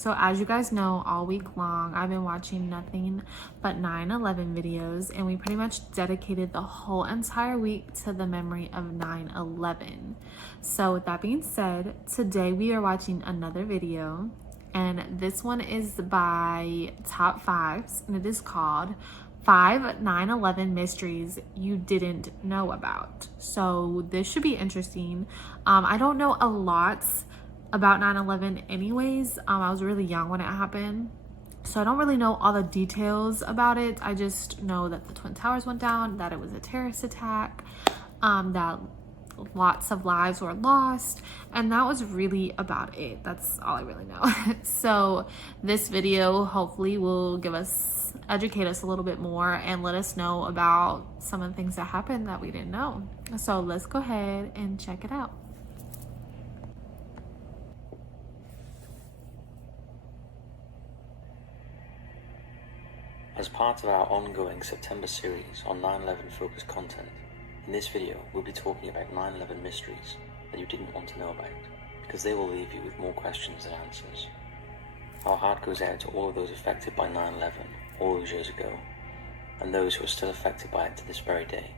So as you guys know, all week long, I've been watching nothing but 9/11 videos, and we pretty much dedicated the whole entire week to the memory of 9/11. So with that being said, today we are watching another video, and this one is by Top Fives, and it is called 5 9/11 mysteries you didn't know about. So this should be interesting. I don't know a lot about 9/11 anyways. I was really young when it happened, so I don't really know all the details about it. I just know that the Twin Towers went down, that it was a terrorist attack, that lots of lives were lost, and that was really about it. That's all I really know. So this video hopefully will educate us a little bit more and let us know about some of the things that happened that we didn't know. So let's go ahead and check it out. As part of our ongoing September series on 9/11 focused content, in this video we'll be talking about 9/11 mysteries that you didn't want to know about, because they will leave you with more questions than answers. Our heart goes out to all of those affected by 9/11 all those years ago, and those who are still affected by it to this very day.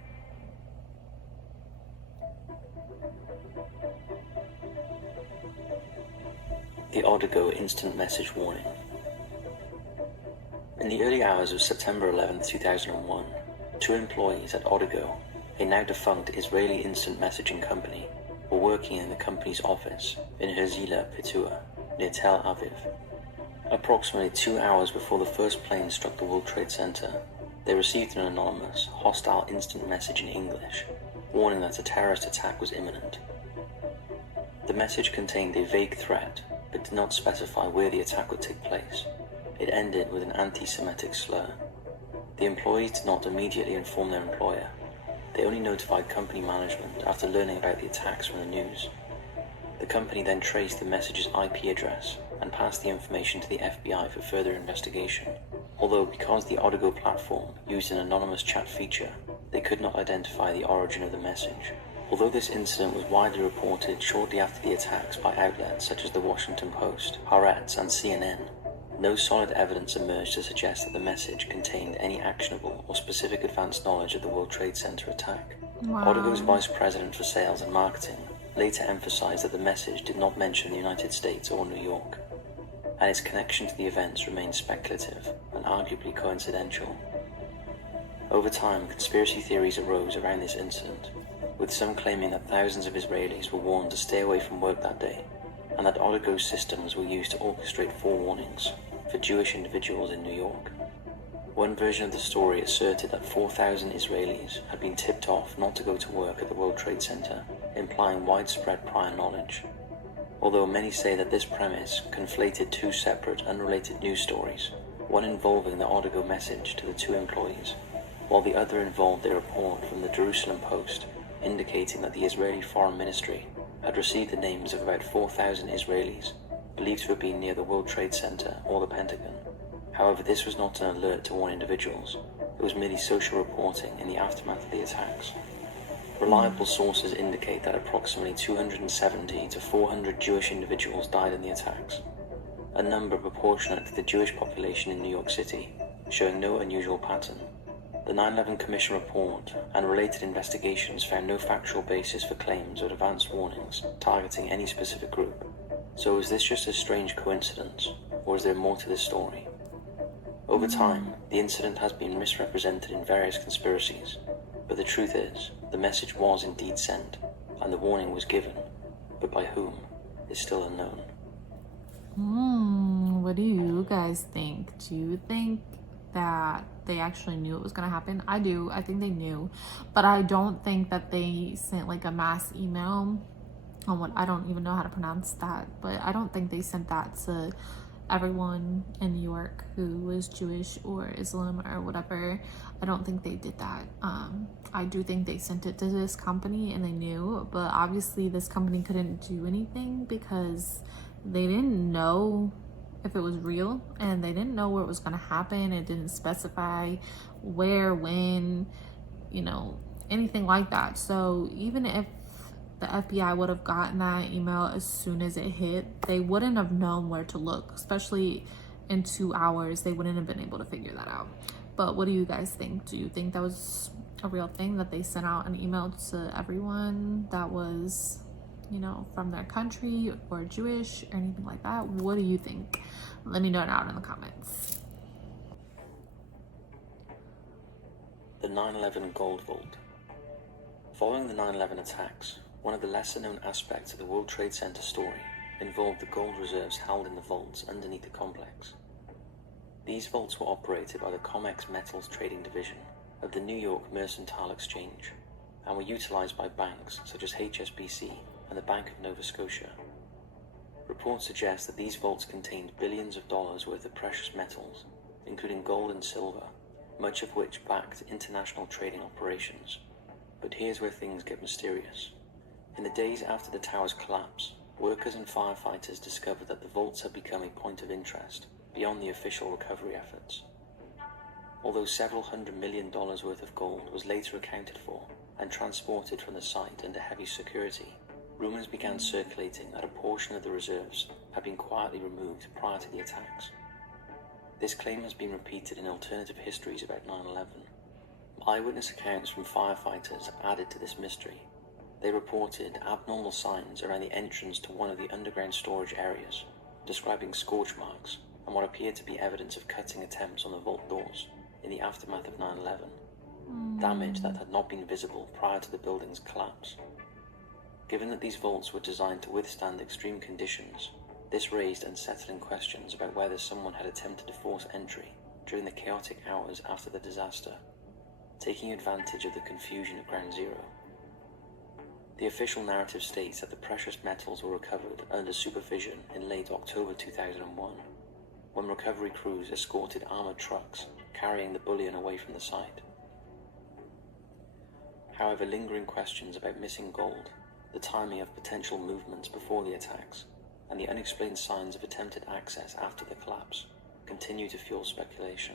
The Odigo Instant Message Warning. In the early hours of September 11, 2001, two employees at Odigo, a now defunct Israeli instant messaging company, were working in the company's office in Herzliya, Pitua, near Tel Aviv. Approximately 2 hours before the first plane struck the World Trade Center, they received an anonymous, hostile instant message in English, warning that a terrorist attack was imminent. The message contained a vague threat, but did not specify where the attack would take place. It ended with an anti-Semitic slur. The employees did not immediately inform their employer. They only notified company management after learning about the attacks from the news. The company then traced the message's IP address and passed the information to the FBI for further investigation. Although because the Odigo platform used an anonymous chat feature, they could not identify the origin of the message. Although this incident was widely reported shortly after the attacks by outlets such as the Washington Post, Haaretz, and CNN, no solid evidence emerged to suggest that the message contained any actionable or specific advanced knowledge of the World Trade Center attack. Wow. Odigo's vice president for sales and marketing later emphasized that the message did not mention the United States or New York, and its connection to the events remained speculative and arguably coincidental. Over time, conspiracy theories arose around this incident, with some claiming that thousands of Israelis were warned to stay away from work that day, and that Odigo's systems were used to orchestrate forewarnings for Jewish individuals in New York. One version of the story asserted that 4,000 Israelis had been tipped off not to go to work at the World Trade Center, implying widespread prior knowledge. Although many say that this premise conflated two separate, unrelated news stories, one involving the Odigo message to the two employees, while the other involved a report from the Jerusalem Post indicating that the Israeli Foreign Ministry had received the names of about 4,000 Israelis believed to have been near the World Trade Center or the Pentagon. However, this was not an alert to warn individuals. It was merely social reporting in the aftermath of the attacks. Reliable sources indicate that approximately 270 to 400 Jewish individuals died in the attacks, a number proportionate to the Jewish population in New York City, showing no unusual pattern. The 9/11 Commission report and related investigations found no factual basis for claims of advanced warnings targeting any specific group. So is this just a strange coincidence, or is there more to this story? Over time, the incident has been misrepresented in various conspiracies, but the truth is, the message was indeed sent, and the warning was given, but by whom is still unknown. What do you guys think? Do you think that they actually knew it was going to happen? I do. I think they knew, but I don't think that they sent like a mass email on what, I don't even know how to pronounce that, but I don't think they sent that to everyone in New York who was Jewish or Islam or whatever. I don't think they did that. I do think they sent it to this company and they knew, but obviously this company couldn't do anything because they didn't know if it was real, and they didn't know where it was going to happen. It didn't specify where, when, anything like that. So even if the FBI would have gotten that email as soon as it hit, they wouldn't have known where to look, especially in 2 hours. They wouldn't have been able to figure that out. But what do you guys think? Do you think that was a real thing, that they sent out an email to everyone that was, you know, from their country or Jewish or anything like that? What do you think? Let me know down in the comments. The 9/11 Gold Vault. Following the 9/11 attacks, one of the lesser-known aspects of the World Trade Center story involved the gold reserves held in the vaults underneath the complex. These vaults were operated by the COMEX Metals Trading Division of the New York Mercantile Exchange and were utilized by banks such as HSBC and the Bank of Nova Scotia. Reports suggest that these vaults contained billions of dollars worth of precious metals, including gold and silver, much of which backed international trading operations. But here's where things get mysterious. In the days after the tower's collapse, workers and firefighters discovered that the vaults had become a point of interest beyond the official recovery efforts. Although several $100 million worth of gold was later accounted for and transported from the site under heavy security, rumors began circulating that a portion of the reserves had been quietly removed prior to the attacks. This claim has been repeated in alternative histories about 9/11. Eyewitness accounts from firefighters added to this mystery. They reported abnormal signs around the entrance to one of the underground storage areas, describing scorch marks and what appeared to be evidence of cutting attempts on the vault doors in the aftermath of 9/11, damage that had not been visible prior to the building's collapse. Given that these vaults were designed to withstand extreme conditions, this raised unsettling questions about whether someone had attempted to force entry during the chaotic hours after the disaster, taking advantage of the confusion of Ground Zero. The official narrative states that the precious metals were recovered under supervision in late October 2001, when recovery crews escorted armored trucks carrying the bullion away from the site. However, lingering questions about missing gold, the timing of potential movements before the attacks, and the unexplained signs of attempted access after the collapse continue to fuel speculation.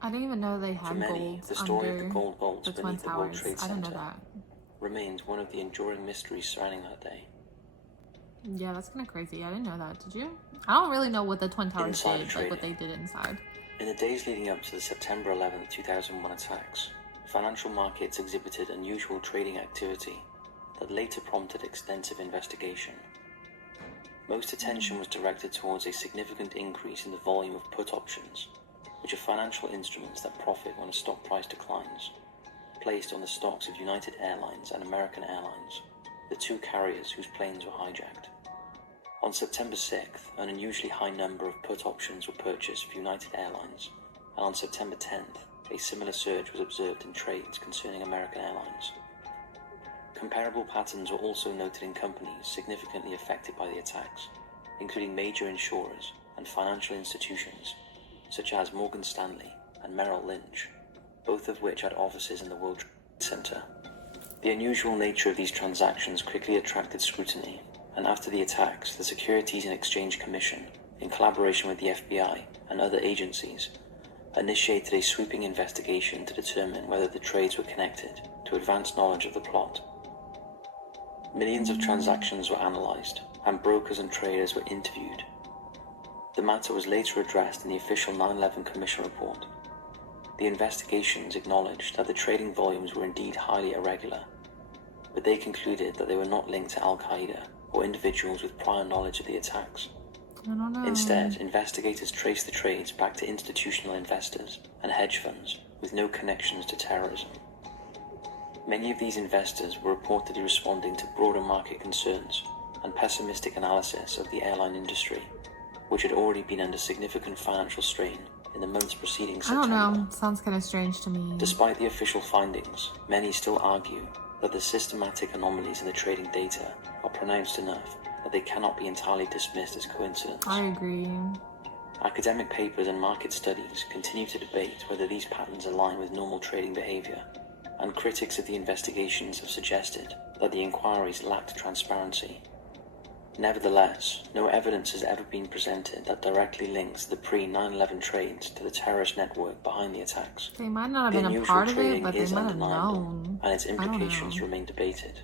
I didn't even know they had For many, gold the story of the under gold vaults the Twin beneath the World Towers. Trade I didn't know Center that. remains one of the enduring mysteries surrounding that day. Yeah, that's kind of crazy. I didn't know that. Did you? I don't really know what the Twin Towers Insider did, like what they trading. did inside. In the days leading up to the September 11, 2001 attacks, financial markets exhibited unusual trading activity that later prompted extensive investigation. Most attention was directed towards a significant increase in the volume of put options, which are financial instruments that profit when a stock price declines, placed on the stocks of United Airlines and American Airlines, the two carriers whose planes were hijacked. On September 6th, an unusually high number of put options were purchased for United Airlines, and on September 10th, a similar surge was observed in trades concerning American Airlines. Comparable patterns were also noted in companies significantly affected by the attacks, including major insurers and financial institutions such as Morgan Stanley and Merrill Lynch, both of which had offices in the World Trade Center. The unusual nature of these transactions quickly attracted scrutiny, and after the attacks, the Securities and Exchange Commission, in collaboration with the FBI and other agencies, initiated a sweeping investigation to determine whether the trades were connected to advance knowledge of the plot. Millions of transactions were analyzed, and brokers and traders were interviewed. The matter was later addressed in the official 9/11 Commission report. The investigations acknowledged that the trading volumes were indeed highly irregular, but they concluded that they were not linked to Al-Qaeda or individuals with prior knowledge of the attacks. I don't know. Instead, investigators traced the trades back to institutional investors and hedge funds with no connections to terrorism. Many of these investors were reportedly responding to broader market concerns and pessimistic analysis of the airline industry, which had already been under significant financial strain in the months preceding I September. don't know. Sounds kind of strange to me. Despite the official findings, many still argue that the systematic anomalies in the trading data are pronounced enough that they cannot be entirely dismissed as coincidence. I agree. Academic papers and market studies continue to debate whether these patterns align with normal trading behavior, and critics of the investigations have suggested that the inquiries lacked transparency. Nevertheless, no evidence has ever been presented that directly links the pre-9/11 trades to the terrorist network behind the attacks. They might not have The been a unusual part of it, trading but they is might have undeniable, known. and its I don't implications know. remain debated.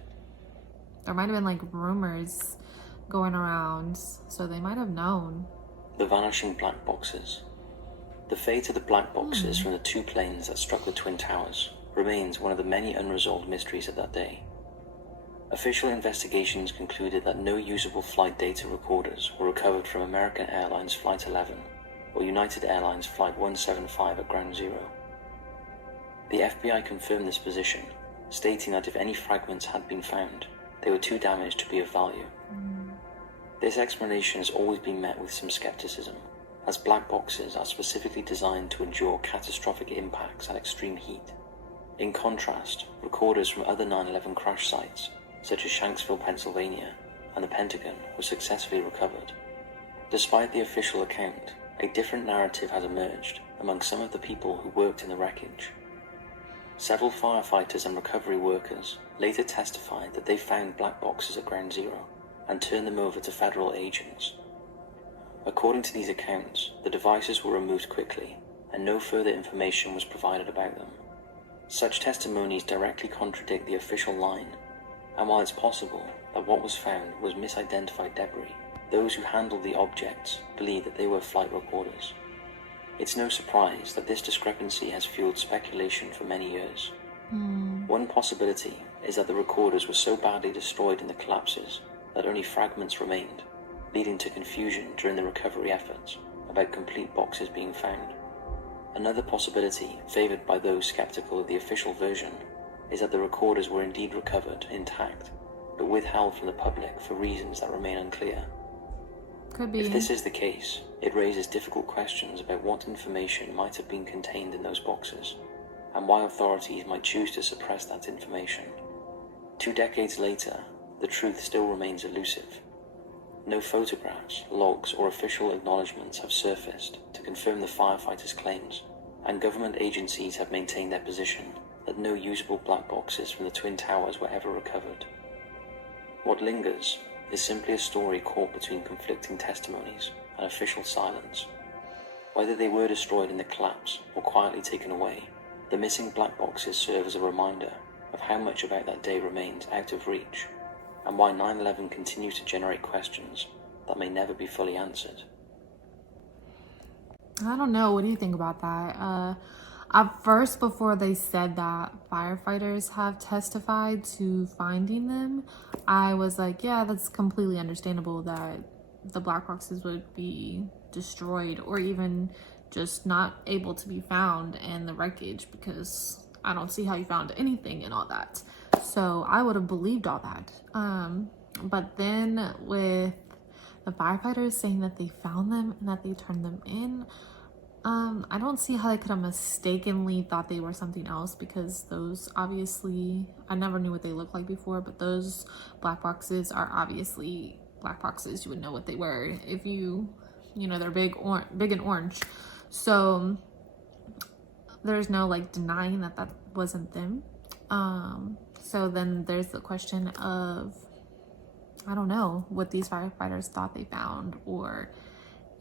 there might have been like rumors going around, so they might have known. The vanishing black boxes. The fate of the black boxes from the 2 planes that struck the Twin Towers remains one of the many unresolved mysteries of that day. Official investigations concluded that no usable flight data recorders were recovered from American Airlines Flight 11 or United Airlines Flight 175 at Ground Zero. The FBI confirmed this position, stating that if any fragments had been found, they were too damaged to be of value. This explanation has always been met with some skepticism, as black boxes are specifically designed to endure catastrophic impacts at extreme heat. In contrast, recorders from other 9/11 crash sites, such as Shanksville, Pennsylvania, and the Pentagon, were successfully recovered. Despite the official account, a different narrative has emerged among some of the people who worked in the wreckage. Several firefighters and recovery workers later testified that they found black boxes at Ground Zero and turned them over to federal agents. According to these accounts, the devices were removed quickly and no further information was provided about them. Such testimonies directly contradict the official line, and while it's possible that what was found was misidentified debris, those who handled the objects believe that they were flight recorders. It's no surprise that this discrepancy has fueled speculation for many years. One possibility is that the recorders were so badly destroyed in the collapses that only fragments remained, leading to confusion during the recovery efforts about complete boxes being found. Another possibility, favoured by those skeptical of the official version, is that the recorders were indeed recovered intact, but withheld from the public for reasons that remain unclear. Could be. If this is the case, it raises difficult questions about what information might have been contained in those boxes, and why authorities might choose to suppress that information. 2 decades later, the truth still remains elusive. No photographs, logs, or official acknowledgements have surfaced to confirm the firefighters' claims, and government agencies have maintained their position that no usable black boxes from the Twin Towers were ever recovered. What lingers is simply a story caught between conflicting testimonies and official silence. Whether they were destroyed in the collapse or quietly taken away, the missing black boxes serve as a reminder of how much about that day remains out of reach, and why 9/11 continues to generate questions that may never be fully answered. I don't know. What do you think about that? At first, before they said that firefighters have testified to finding them, I was like, yeah, that's completely understandable that the black boxes would be destroyed or even just not able to be found in the wreckage, because I don't see how you found anything and all that. So I would have believed all that. But then with the firefighters saying that they found them and that they turned them in, I don't see how they could have mistakenly thought they were something else, because those obviously, I never knew what they looked like before, but those black boxes are obviously black boxes. You would know what they were if you know, they're big and orange. So there's no like denying that that wasn't them. So then there's the question of, I don't know what these firefighters thought they found, or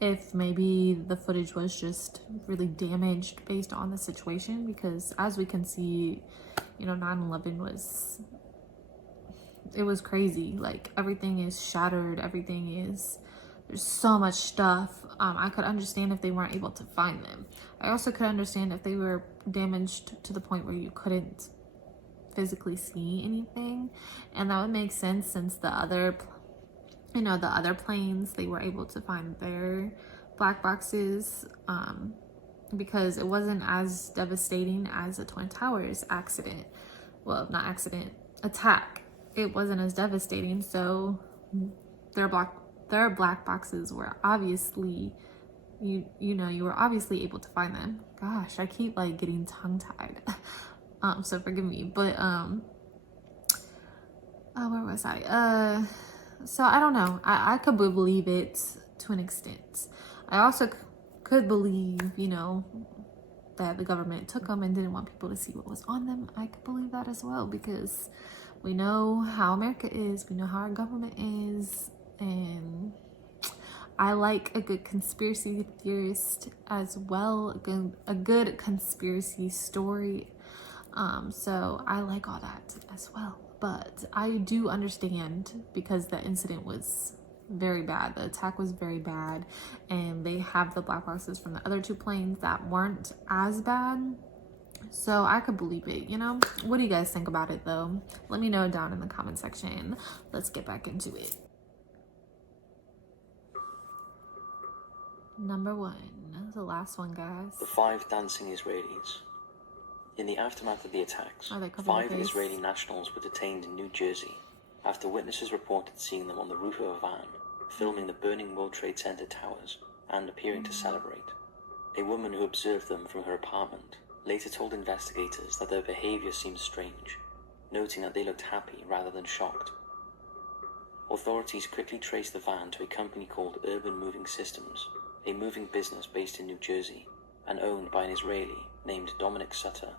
if maybe the footage was just really damaged based on the situation, because as we can see, you know, 9/11 was crazy. Like, everything is shattered, there's so much stuff. I could understand if they weren't able to find them. I also could understand if they were damaged to the point where you couldn't physically see anything, and that would make sense since the other planes, they were able to find their black boxes, because it wasn't as devastating as the Twin Towers accident. Well, not accident, attack. It wasn't as devastating, so their black boxes were obviously, you were obviously able to find them. Gosh, I keep like getting tongue-tied. So forgive me, but where was I? So I don't know. I could believe it to an extent. I also could believe, you know, that the government took them and didn't want people to see what was on them. I could believe that as well, because we know how America is. We know how our government is. And I like a good conspiracy theorist as well, a good conspiracy story. So I like all that as well. But I do understand, because the incident was very bad. The attack was very bad, and they have the black boxes from the other 2 planes that weren't as bad. So I could believe it, you know? What do you guys think about it though? Let me know down in the comment section. Let's get back into it. Number 1, the last one, guys. The 5 dancing Israelis. In the aftermath of the attacks, Oh, they covered 5 their face. Israeli nationals were detained in New Jersey after witnesses reported seeing them on the roof of a van, filming the burning World Trade Center towers and appearing to celebrate. A woman who observed them from her apartment later told investigators that their behavior seemed strange, noting that they looked happy rather than shocked. Authorities quickly traced the van to a company called Urban Moving Systems, a moving business based in New Jersey and owned by an Israeli named Dominic Sutter.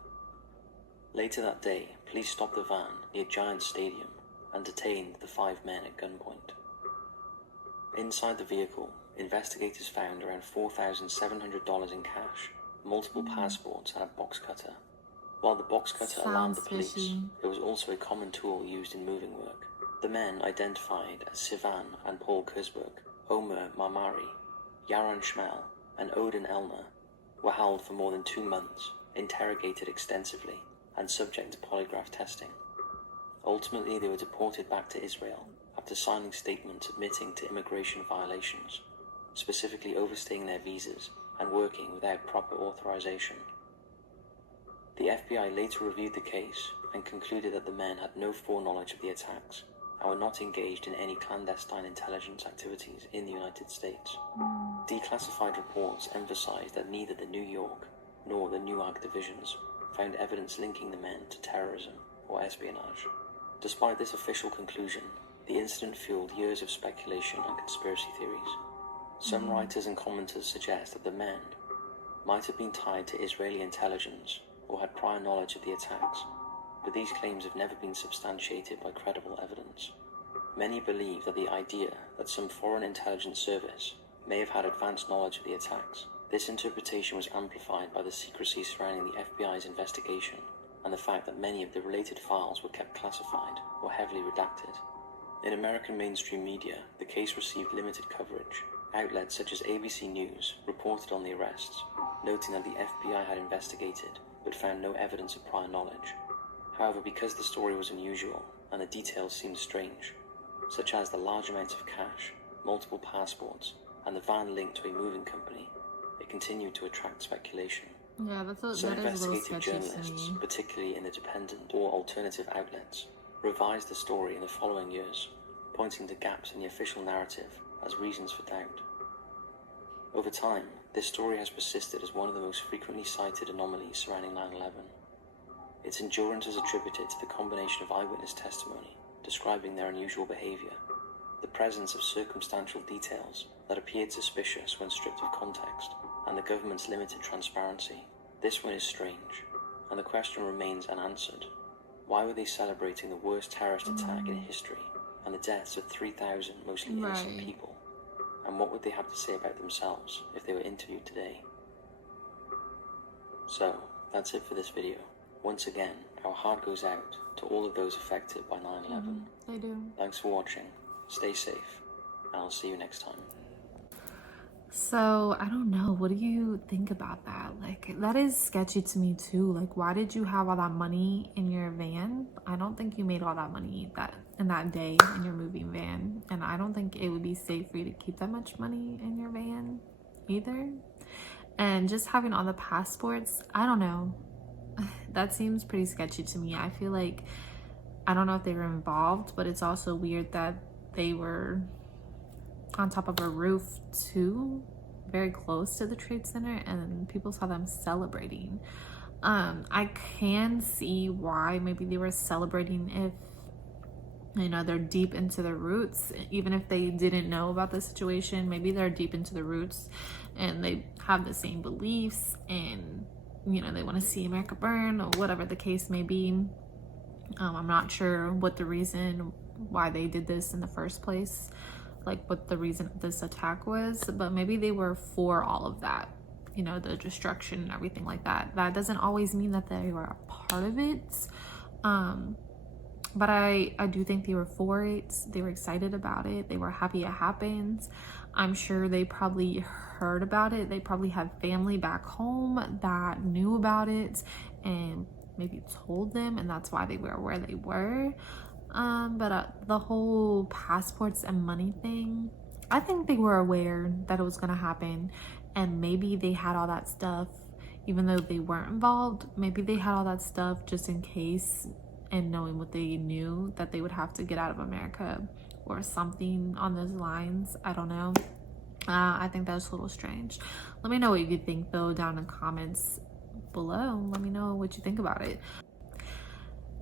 Later that day, police stopped the van near Giant Stadium and detained the 5 men at gunpoint. Inside the vehicle, investigators found around $4,700 in cash, multiple passports, and a box cutter. While the box cutter alarmed the police, fishy. it was also a common tool used in moving work. The men, identified as Sivan and Paul Kurzberg, Omer Marmari, Yaron Shmuel, and Odin Elmer, were held for more than 2 months, interrogated extensively, and subject to polygraph testing. Ultimately, they were deported back to Israel after signing statements admitting to immigration violations, specifically overstaying their visas and working without proper authorization. The FBI later reviewed the case and concluded that the men had no foreknowledge of the attacks and were not engaged in any clandestine intelligence activities in the United States. Declassified reports emphasized that neither the New York nor the Newark divisions found evidence linking the men to terrorism or espionage. Despite this official conclusion, the incident fueled years of speculation and conspiracy theories. Some writers and commenters suggest that the men might have been tied to Israeli intelligence or had prior knowledge of the attacks, but these claims have never been substantiated by credible evidence. Many believe that the idea that some foreign intelligence service may have had advanced knowledge of the attacks. This interpretation was amplified by the secrecy surrounding the FBI's investigation and the fact that many of the related files were kept classified or heavily redacted. In American mainstream media, the case received limited coverage. Outlets such as ABC News reported on the arrests, noting that the FBI had investigated but found no evidence of prior knowledge. However, because the story was unusual and the details seemed strange, such as the large amounts of cash, multiple passports, and the van linked to a moving company, it continued to attract speculation. Yeah, that is Some a little investigative sketchy to journalists, me. particularly in the dependent or alternative outlets, revised the story in the following years, pointing to gaps in the official narrative as reasons for doubt. Over time, this story has persisted as one of the most frequently cited anomalies surrounding 9/11. Its endurance is attributed to the combination of eyewitness testimony describing their unusual behavior, the presence of circumstantial details that appeared suspicious when stripped of context, and the government's limited transparency. This one is strange, and the question remains unanswered. Why were they celebrating the worst terrorist attack in history and the deaths of 3,000 mostly innocent Right. people? And what would they have to say about themselves if they were interviewed today? So, that's it for this video. Once again, our heart goes out to all of those affected by 9/11. They do. Thanks for watching, stay safe, and I'll see you next time. So I don't know. What do you think about that? Like, that is sketchy to me too. Like, why did you have all that money in your van? I don't think you made all that money in that day in your moving van, and I don't think it would be safe for you to keep that much money in your van either. And just having all the passports, I don't know. That seems pretty sketchy to me. I feel like, I don't know if they were involved, but it's also weird that they were on top of a roof too, very close to the Trade Center, and people saw them celebrating. I can see why maybe they were celebrating if, you know, they're deep into their roots. Even if they didn't know about the situation, maybe they're deep into the roots and they have the same beliefs, and, you know, they want to see America burn, or whatever the case may be. I'm not sure what the reason why they did this in the first place, like what the reason of this attack was, but maybe they were for all of that, you know, the destruction and everything like that. That doesn't always mean that they were a part of it. But I do think they were for it. They were excited about it. They were happy it happened. I'm sure they probably heard about it. They probably had family back home that knew about it and maybe told them, and that's why they were where they were. But the whole passports and money thing, I think they were aware that it was gonna happen, and maybe they had all that stuff even though they weren't involved. Maybe they had all that stuff just in case, and knowing what they knew that they would have to get out of America or something on those lines. I don't know. I think that was a little strange. Let me know what you think though down in the comments below. Let me know what you think about it.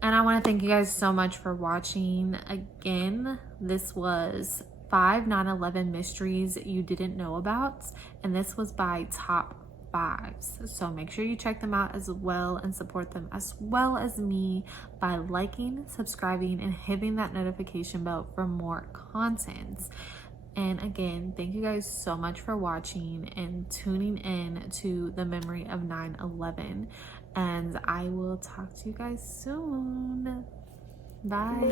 And I want to thank you guys so much for watching. Again, this was 5 9/11 mysteries you didn't know about, and this was by Top Fives. So make sure you check them out as well and support them as well as me by liking, subscribing, and hitting that notification bell for more content. And again, thank you guys so much for watching and tuning in to the memory of 9/11. And I will talk to you guys soon. Bye.